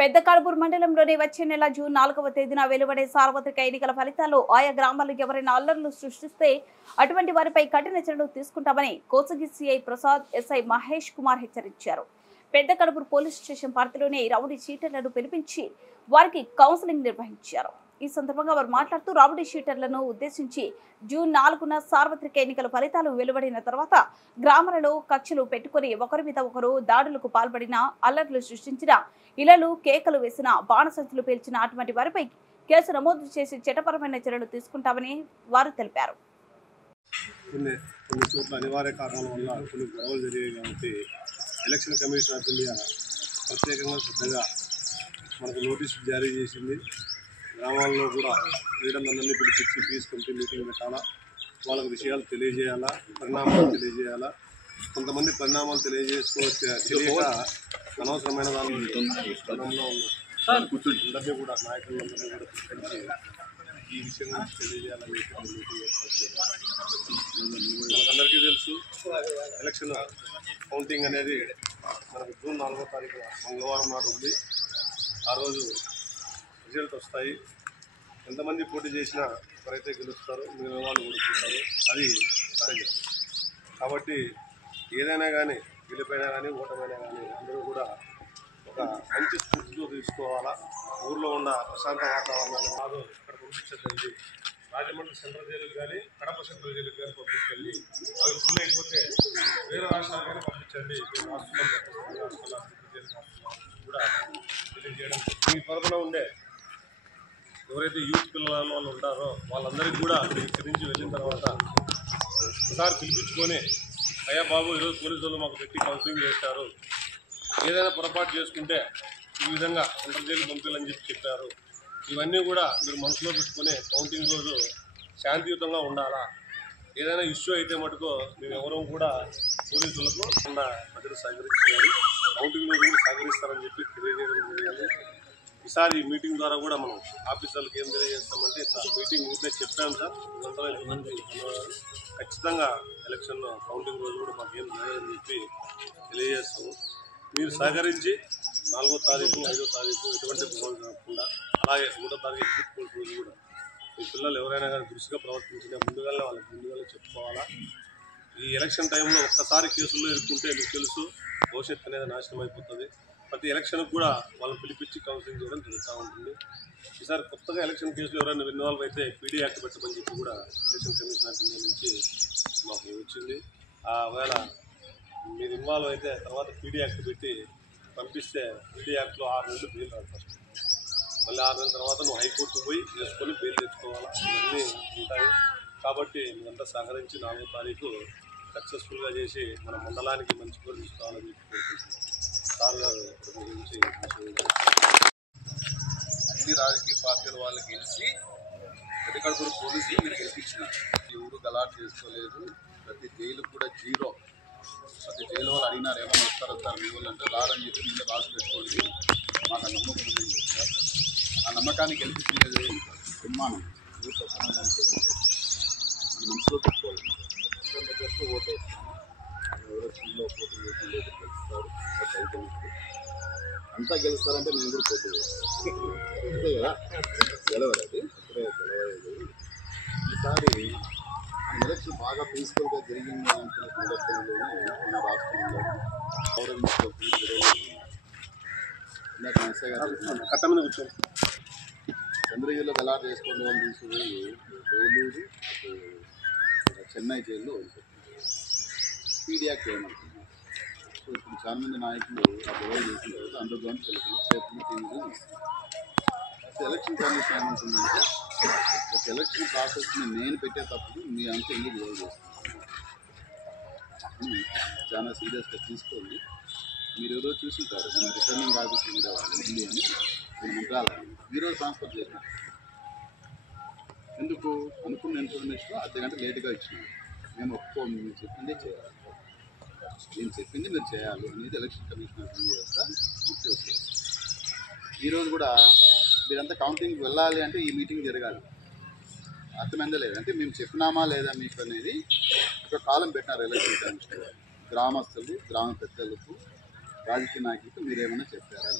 పెద్దకడుపూరు మండలంలోని వచ్చే నెల జూన్ 4వ తేదీన వెలువడే సార్వత్రిక ఎన్నికల ఫలితాల్లో ఆయా గ్రామాల్లో ఎవరైనా అల్లర్లు సృష్టిస్తే అటువంటి వారిపై కఠిన చర్యలు తీసుకుంటామని కోసగి సిఐ ప్రసాద్ ఎస్ఐ మహేష్ కుమార్ హెచ్చరించారు. పెద్దకడుపూరు పోలీస్ స్టేషన్ పరిధిలోని రౌడీ షీటర్లను పిలిపించి వారికి కౌన్సిలింగ్ నిర్వహించారు. ఈ సందర్భంగా వారు మాట్లాడుతూ రౌడీ షీటర్లను ఉద్దేశించి జూన్ 4న సార్వత్రిక ఎన్నికల ఫలితాలు వెలువడిన తర్వాత గ్రామాలలో కక్షలు పెట్టుకుని ఒకరి మీద ఒకరు దాడులకు పాల్పడిన, అల్లర్లు సృష్టించిన, ఇళ్లలు కేకలు వేసిన, బాణసంచులు పేల్చిన అటువంటి వారిపై కేసు నమోదు చేసి చట్టపరమైన చర్యలు తీసుకుంటామని వారు తెలిపారు. కొన్ని చోట్ల అనివార్య కారణాల వల్ల కొన్ని గొడవలు జరిగాయి కాబట్టి ఎలక్షన్ కమిషన్ ఆఫ్ ఇండియా ప్రత్యేకంగా శ్రద్ధగా మనకు నోటీసులు జారీ చేసింది. గ్రామాల్లో కూడా లీడర్లందరినీ పిలిపించి పీస్ కమిటీ మీటింగ్ పెట్టాలా, వాళ్ళకి విషయాలు తెలియజేయాలా, పరిణామాలు తెలియజేయాలా. కొంతమంది పరిణామాలు తెలియక అనవసరమైన స్థలంలో ఉన్న అందరినీ కూడా నాయకులందరినీ కూడా పిలిపించి ఈ విషయం గురించి తెలియజేయాలని మీటింగ్ ఏర్పాటు చేయాలి. మనకందరికీ తెలుసు, ఎలక్షన్ కౌంటింగ్ అనేది మనకు జూన్ 4వ తారీఖున మంగళవారం నాడు ఉంది. ఆ రోజు రిజల్ట్ వస్తాయి. ఎంతమంది పోటీ చేసినా ఎవరైతే గెలుస్తారో మిగిలిన వాళ్ళు ఓడిపోతారు. అది సహజం. కాబట్టి ఏదైనా కానీ, గెలిపోయినా కానీ, ఓటమైనా కానీ అందరూ కూడా ఒక మంచి స్ఫూర్తితో తీసుకోవాలా. ఊర్లో ఉన్న ప్రశాంత వాతావరణాన్ని కాదు ఇక్కడ పంపించద్దండి. రాజమండ్రి సెంట్రల్ జైలుకి కానీ, కడప సెంట్రల్ జైలుకి కానీ పంపించండి. అవి ఫుల్ అయిపోతే వేరే రాష్ట్రాలు కానీ పంపించండి. రాష్ట్రాల కూడా తెలియజేయడం. ఈ తరపున ఉండే ఎవరైతే యూత్ పిల్లల వాళ్ళు ఉంటారో వాళ్ళందరికీ కూడా ఇక్కడి నుంచి వెళ్ళిన తర్వాత ఒకసారి పిలిపించుకొని, అయ్యా బాబు ఈరోజు పోలీసు వాళ్ళు మాకు పెట్టి కౌన్సిలింగ్ చేశారు, ఏదైనా పొరపాటు చేసుకుంటే ఈ విధంగా సెంట్రల్ జైలు పంపించాలని చెప్పారు. ఇవన్నీ కూడా మీరు మనసులో పెట్టుకుని కౌంటింగ్ రోజు శాంతియుతంగా ఉండాలా. ఏదైనా ఇష్యూ అయితే మటుకు మేము ఎవరూ కూడా పోలీసులకు ప్రజలు సహకరించారు, కౌంటింగ్ రోజు కూడా సహకరిస్తారని చెప్పి తెలియజేయడం జరిగింది. ఈసారి ఈ మీటింగ్ ద్వారా కూడా మనం ఆఫీసర్లకు ఏం తెలియజేస్తామంటే, మీటింగ్ ఊరికే చెప్పాము సార్, ఇంతమంది ఖచ్చితంగా ఎలక్షన్ కౌంటింగ్ రోజు కూడా మాకు ఏం జరగదని చెప్పి తెలియజేస్తాము. మీరు సహకరించి 4వ తారీఖు, 5వ తారీఖు ఎటువంటి గొడవలు జరగకుండా, అలాగే 3వ తారీఖు ఎగ్జిట్ పోల్ రోజు కూడా మీ పిల్లలు ఎవరైనా కానీ దురుసుగా ప్రవర్తించినా ముందుగానే వాళ్ళకి చెప్పుకోవాలా. ఈ ఎలక్షన్ టైంలో ఒక్కసారి కేసుల్లో ఇరుక్కుంటే మీకు తెలుసు భవిష్యత్తు అనేది నాశనం అయిపోతుంది. ప్రతి ఎలక్షన్కి కూడా వాళ్ళని పిలిపించి కౌన్సిలింగ్ చేయడం జరుగుతూ ఉంటుంది. ఈసారి కొత్తగా ఎలక్షన్ కేసులు ఎవరైనా ఇన్వాల్వ్ అయితే పీడీ యాక్ట్ పెట్టమని చెప్పి కూడా ఎలక్షన్ కమిషన్ ఆఫ్ ఇండియా నుంచి మాకు వచ్చింది. ఒకవేళ మీరు ఇన్వాల్వ్ అయితే తర్వాత పీడీ యాక్ట్ పెట్టి పంపిస్తే పీడీ యాక్ట్లో 6 నెలలు బెయిల్ రాదు. ఫస్ట్ మళ్ళీ 6 నెలల తర్వాత నువ్వు హైకోర్టుకు పోయి చేసుకొని బెయిల్ తెచ్చుకోవాలా. ఇవన్నీ ఉంటాయి. కాబట్టి మీరంతా సహకరించి 4వ తారీఖు సక్సెస్ఫుల్గా చేసి మన మండలానికి మంచి పేరు తీసుకోవాలని చెప్పి కోరుకుంటున్నాం. సార్ గారు గురించి అన్ని రాజకీయ పార్టీల వాళ్ళు గెలిచి పెద్దకడుపూరు పోలీసులు మీరు గెలిపించినారు. ఎవరు గలాట్ చేసుకోలేదు. ప్రతి జైలు కూడా 0. ప్రతి జైలు వాళ్ళు అడిగినారు ఏమైనా వస్తారు మీ వాళ్ళు అంటే రారని చెప్పి ముందే రాసి పెట్టుకోండి, మాకు ఆ నమ్మకం ఉంది. ఆ నమ్మకాన్ని గెలిపించినది నిర్మాణం మనసులో పెట్టుకోవాలి. దగ్గరకు ఓటు వేస్తాము, ఎవరో చిన్నలో పోటీ చేసి గెలుస్తారు, అంతా గెలుస్తారంటే నేను కూడా పోటీ చేస్తాను అంతే కదా. గెలవరు, అది ఇప్పుడే గెలవలేదు. ఈసారి ఎలక్షన్ బాగా పీస్ఫుల్గా జరిగింది అనుకున్న సందర్భంలోనే మన రాష్ట్రంలో ఇందాక నర్సయ్య గారు కట్ట మీద కూర్చోండి. చంద్రగిరిలో గలాట్ చేసుకునే వాళ్ళు తీసుకుపోయి వేలూరు అటు చెన్నై జైల్లో వదిలిపెట్టినారు. పీడీ యాక్ట్ ఏమంటున్నారు. సో ఇప్పుడు చాలా మంది నాయకులు ఆ గొడవ చేసిన తర్వాత అండర్ గ్రౌండ్ తెలుగులో చేతులు తీరు ఎలక్షన్ కమిషన్ ఏమంటుందంటే, ఒక ఎలక్షన్ ప్రాసెస్ని నేను పెట్టేటప్పుడు మీ అంతా ఎందుకు గొడవ చేస్తున్నాను, చాలా సీరియస్గా తీసుకోండి. మీరు ఏదో చూసుంటారు, నేను రిటర్నింగ్ ఆఫీసర్ ఉండేవాళ్ళు ఉంది అని నేను మంత్రాలయం ఈరోజు ట్రాన్స్ఫర్ చేసినా. ఎందుకు అనుకున్న ఇన్ఫర్మేషన్ అర్ధగంట లేటుగా ఇచ్చినాను. మేము ఒప్పుకోము, మీరు చెప్పిందే చేయాలి, నేను చెప్పింది మీరు చేయాలి అనేది ఎలక్షన్ కమిషన్ ఆఫ్ ఇండియా యొక్క ముఖ్య ఉద్దేశం. ఈరోజు కూడా మీరంతా కౌంటింగ్కి వెళ్ళాలి అంటే ఈ మీటింగ్ జరగాలి. అర్థమైందా లేదా అంటే మేము చెప్పినామా లేదా మీకు అనేది ఒక కాలం పెట్టినారు ఎలక్షన్ కమిషన్ గారు. గ్రామస్తులు, గ్రామ పెద్దలకు, రాజకీయ నాయకులకు మీరేమైనా చెప్పారా?